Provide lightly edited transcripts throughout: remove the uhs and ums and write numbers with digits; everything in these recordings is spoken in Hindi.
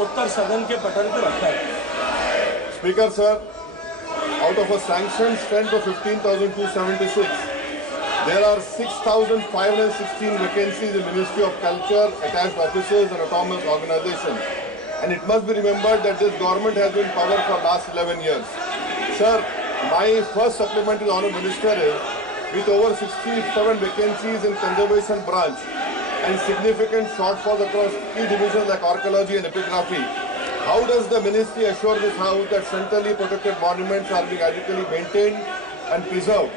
उत्तर सदन के पटल पर रखा है। Speaker sir, out of a sanctioned strength of 15,276, there are 6,516 vacancies in Ministry of Culture, attached offices and autonomous organizations. And it must be remembered that this government has been in power for last 11 years. Sir, my first supplement to the Honourable Minister is, with over 67 vacancies in conservation branch and significant shortfalls across key divisions like archaeology and epigraphy, how does the Ministry assure this House that centrally protected monuments are being adequately maintained and preserved?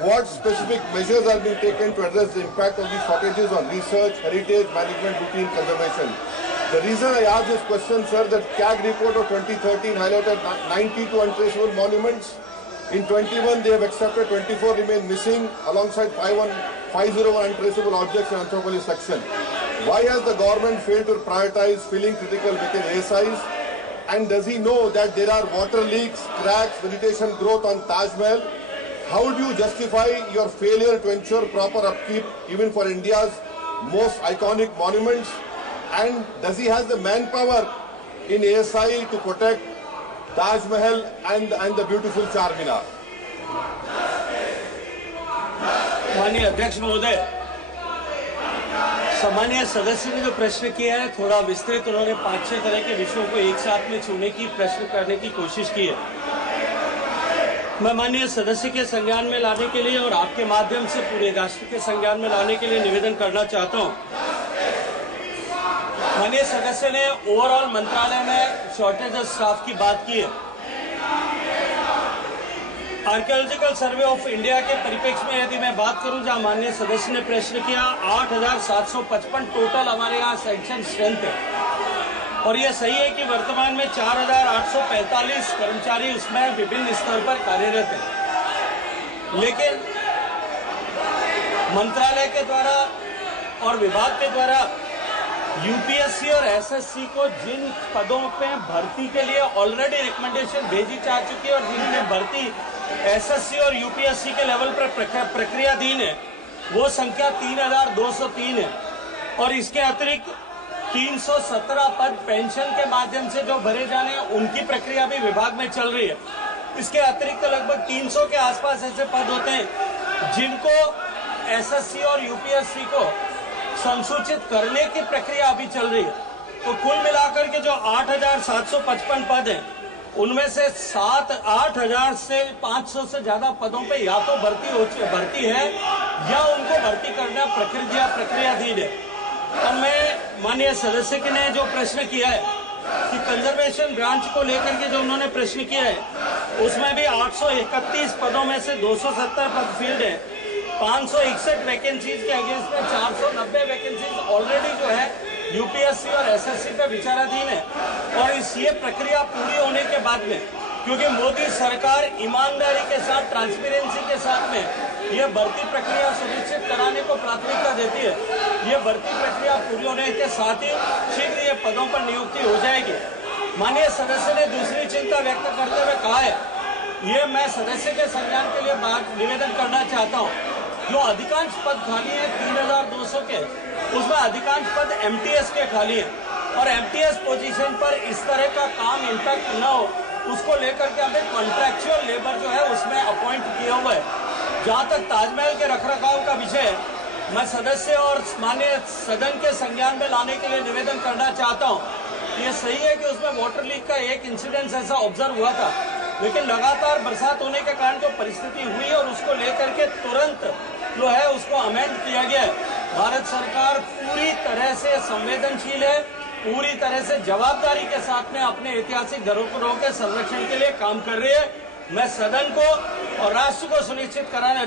What specific measures are being taken to address the impact of these shortages on research, heritage, management, routine conservation? The reason I ask this question, sir, that CAG report of 2013 highlighted 92 untraceable monuments. In 21, they have accepted 24 remain missing alongside 501 untraceable objects in Anthropology section. Why has the government failed to prioritize filling critical vacant ASIs? And does he know that there are water leaks, cracks, vegetation growth on Taj Mahal? How do you justify your failure to ensure proper upkeep even for India's most iconic monuments? And does he have the manpower in ASI to protect Taj Mahal and the beautiful Charminar? माननीय अध्यक्ष महोदय, सामान्य सदस्य ने जो प्रश्न किया है थोड़ा विस्तृत, उन्होंने 5-6 तरह के विषयों को एक साथ में छूने की प्रश्न करने की कोशिश की है। मैं माननीय सदस्य के संज्ञान में लाने के लिए और आपके माध्यम से पूरे राष्ट्र के संज्ञान में लाने के लिए निवेदन करना चाहता हूं। माननीय सदस्य ने ओवरऑल मंत्रालय में शॉर्टेज ऑफ स्टाफ की बात की है। आर्कियोलॉजिकल सर्वे ऑफ इंडिया के परिप्रेक्ष्य में यदि मैं बात करूं, जहां माननीय सदस्य ने प्रश्न किया, 8,755 टोटल हमारे यहाँ सैंक्शन स्ट्रेंथ है। और यह सही है कि वर्तमान में 4,845 कर्मचारी उसमें विभिन्न स्तर पर कार्यरत हैं। लेकिन मंत्रालय के द्वारा और विभाग के द्वारा यूपीएससी और एसएससी को जिन पदों पे भर्ती के लिए ऑलरेडी रिकमेंडेशन भेजी जा चुकी है और जिनमें भर्ती एसएससी और यूपीएससी के लेवल पर प्रक्रियाधीन है, वो संख्या 3,203 है। और इसके अतिरिक्त 317 पद पेंशन के माध्यम से जो भरे जाने हैं, उनकी प्रक्रिया भी विभाग में चल रही है। इसके अतिरिक्त लगभग 300 के आसपास ऐसे पद होते हैं जिनको एसएससी और यूपीएससी को संसूचित करने की प्रक्रिया अभी चल रही है। तो कुल मिलाकर के जो 8,755 पद हैं, उनमें से 8,000 से 500 से ज्यादा पदों पे या तो भर्ती है या उनको भर्ती करना प्रक्रियाधीन है। और मैं माननीय सदस्य के ने जो प्रश्न किया है कि कंजर्वेशन ब्रांच को लेकर के जो उन्होंने प्रश्न किया है, उसमें भी 831 पदों में से 270 पद फील्ड है। 561 वैकेंसीज के अगेंस्ट में 490 वैकेंसीज ऑलरेडी जो है यूपीएससी और एसएससी पे विचाराधीन है। और ये प्रक्रिया पूरी होने के बाद में, क्योंकि मोदी सरकार ईमानदारी के साथ, ट्रांसपेरेंसी के साथ में ये भर्ती प्रक्रिया सुनिश्चित कराने को प्राथमिकता देती है, ये भर्ती प्रक्रिया पूरी होने के साथ ही शीघ्र ये पदों पर नियुक्ति हो जाएगी। माननीय सदस्य ने दूसरी चिंता व्यक्त करते हुए कहा है, ये मैं सदस्य के संज्ञान के लिए निवेदन करना चाहता हूँ, जो अधिकांश पद खाली है 3,200 के, उसमें अधिकांश पद एमटीएस के खाली है। और एमटीएस पोजीशन पर इस तरह का काम इम्पैक्ट न हो, उसको लेकर के हमें कॉन्ट्रैक्चुअल लेबर जो है उसमें अपॉइंट किया हुआ है। जहाँ तक ताजमहल के रखरखाव का विषय है, मैं सदस्य और माननीय सदन के संज्ञान में लाने के लिए निवेदन करना चाहता हूँ। ये सही है कि उसमें वाटर लीक का एक इंसिडेंस ऐसा ऑब्जर्व हुआ था, लेकिन लगातार बरसात होने के कारण जो परिस्थिति हुई और उसको लेकर के तुरंत जो है उसको अमेंड किया गया है। भारत सरकार पूरी तरह से संवेदनशील है, पूरी तरह से जवाबदारी के साथ में अपने ऐतिहासिक धरोहरों के संरक्षण के लिए काम कर रही है। मैं सदन को और राष्ट्र को सुनिश्चित कराने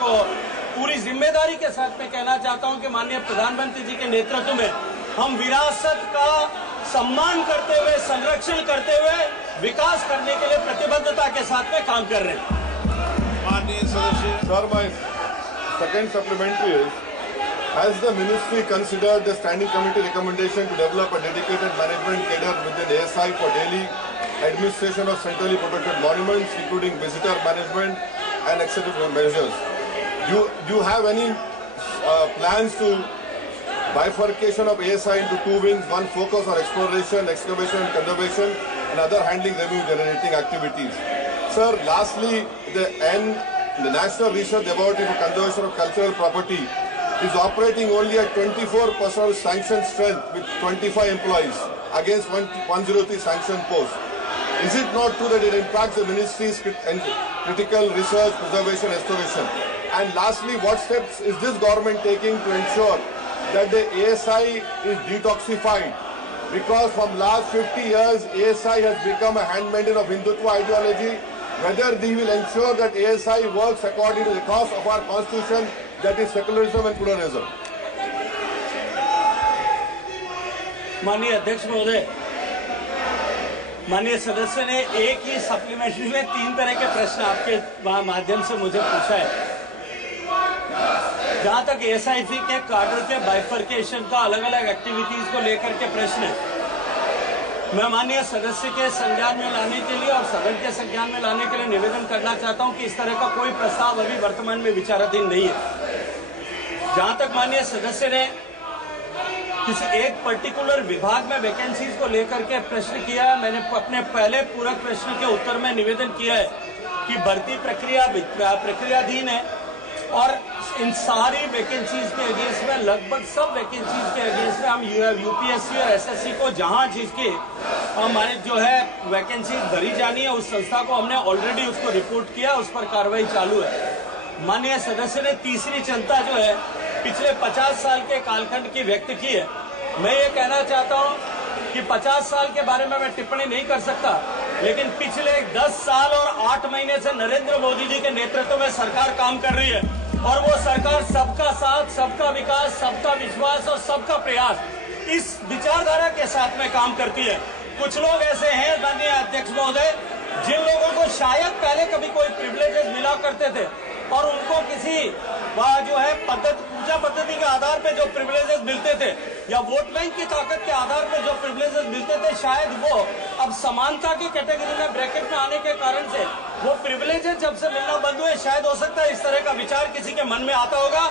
को पूरी जिम्मेदारी के साथ में कहना चाहता हूं कि माननीय प्रधानमंत्री जी के नेतृत्व में हम विरासत का सम्मान करते हुए, संरक्षण करते हुए विकास करने के लिए प्रतिबद्धता के साथ में काम कर रहे हैं। माननीय सदस्य sir, my second supplementary is, has the ministry considered the standing committee recommendation to develop a dedicated management cadre within ASI for daily administration of centrally protected monuments, including visitor management and executive measures? Do you have any plans to bifurcation of ASI into two wings, one focus on exploration, excavation and conservation, and other handling revenue generating activities. Sir, lastly, the National Research Laboratory for Conservation of Cultural Property is operating only at 24% sanctioned strength with 25 employees against 103 sanctioned posts. Is it not true that it impacts the ministry's critical research, preservation, restoration? And lastly, what steps is this government taking to ensure that the ASI is detoxified? Because from last 50 years, ASI has become a handmaiden of Hindutva ideology. Whether they will ensure that ASI works according to the cause of our constitution, that is secularism and pluralism. माननीय अध्यक्ष महोदय, माननीय सदस्य ने एक ही सप्लीमेंट्री में 3 तरह के प्रश्न आपके माध्यम से मुझे पूछा है। जहां तक एसआईसी के कार्डर के बाइफर्केशन का अलग अलग एक्टिविटीज को लेकर के प्रश्न है, मैं माननीय सदस्य के संज्ञान में लाने के लिए और सदन के संज्ञान में लाने के लिए निवेदन करना चाहता हूं कि इस तरह का कोई प्रस्ताव अभी वर्तमान में विचाराधीन नहीं है। जहां तक माननीय सदस्य ने किसी एक पर्टिकुलर विभाग में वैकेंसीज को लेकर के प्रश्न किया है, मैंने अपने पहले पूरक प्रश्न के उत्तर में निवेदन किया है कि भर्ती प्रक्रियाधीन है और इन सारी वैकेंसीज के अगेंस्ट में, लगभग सब वैकेंसीज के अगेंस्ट में हम यूपीएससी और एसएससी को जहां जिसके हमारे जो है वैकेंसीज भरी जानी है, उस संस्था को हमने ऑलरेडी उसको रिपोर्ट किया, उस पर कार्रवाई चालू है। माननीय सदस्य ने तीसरी चिंता जो है पिछले 50 साल के कालखंड की व्यक्त की है। मैं ये कहना चाहता हूं कि 50 साल के बारे में मैं टिप्पणी नहीं कर सकता, लेकिन पिछले 10 साल और 8 महीने से नरेंद्र मोदी जी के नेतृत्व में सरकार काम कर रही है और वो सरकार सबका साथ, सबका विकास, सबका विश्वास और सबका प्रयास, इस विचारधारा के साथ में काम करती है। कुछ लोग ऐसे हैं माननीय अध्यक्ष महोदय, जिन लोगों को शायद पहले कभी कोई प्रिविलेजेस मिला करते थे और उनको किसी जो है पूजा पद्धति के आधार पे जो प्रिविलेजेस मिलते थे या वोट बैंक की ताकत के आधार पे जो प्रिविलेजेस मिलते थे, शायद वो अब समानता की कैटेगरी में ब्रैकेट में आने के कारण से वो प्रिविलेजेस जब से मिलना बंद हुए, शायद हो सकता है इस तरह का विचार किसी के मन में आता होगा।